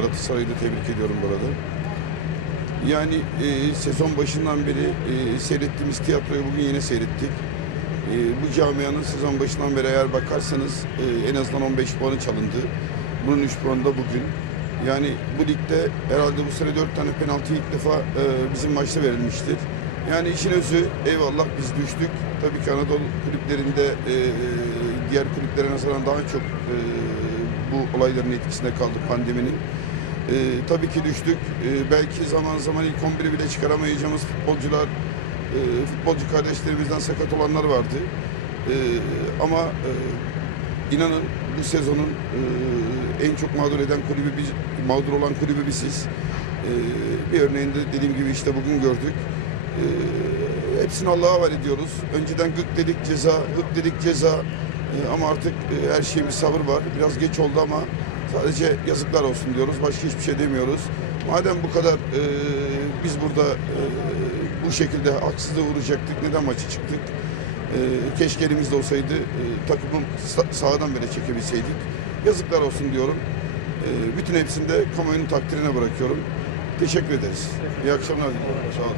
Galatasaray'ı da tebrik ediyorum burada. Yani e, sezon başından beri e, seyrettiğimiz tiyatroyu bugün yine seyrettik. E, bu camianın sezon başından beri eğer bakarsanız e, en azından 15 puanı çalındı. Bunun 3 puanı da bugün. Yani bu ligde herhalde bu sene 4 tane penaltı ilk defa e, bizim maçta verilmiştir. Yani işin özü eyvallah biz düştük. Tabii ki Anadolu kulüplerinde e, diğer kulüplere nazaran daha çok e, bu olayların etkisinde kaldı pandeminin. E, tabii ki düştük. E, belki zaman zaman ilk 11'i bile çıkaramayacağımız futbolcular, e, futbolcu kardeşlerimizden sakat olanlar vardı. E, ama e, inanın bu sezonun e, en çok mağdur eden kulübü biz, mağdur olan kulübü biziz. E, bir örneğinde dediğim gibi işte bugün gördük. E, hepsini Allah'a havale ediyoruz. Önceden gık dedik ceza, gık dedik ceza. E, ama artık e, her şeyin bir sabır var. Biraz geç oldu ama sadece yazıklar olsun diyoruz. Başka hiçbir şey demiyoruz. Madem bu kadar e, biz burada e, bu şekilde haksızlığa uğrayacaktık, neden maça çıktık? E, keşke elimizde olsaydı e, takımın sa- sağdan beri çekebilseydik. Yazıklar olsun diyorum. E, bütün hepsini de kamuoyunun takdirine bırakıyorum. Teşekkür ederiz. İyi akşamlar diliyorum. Sağ olun.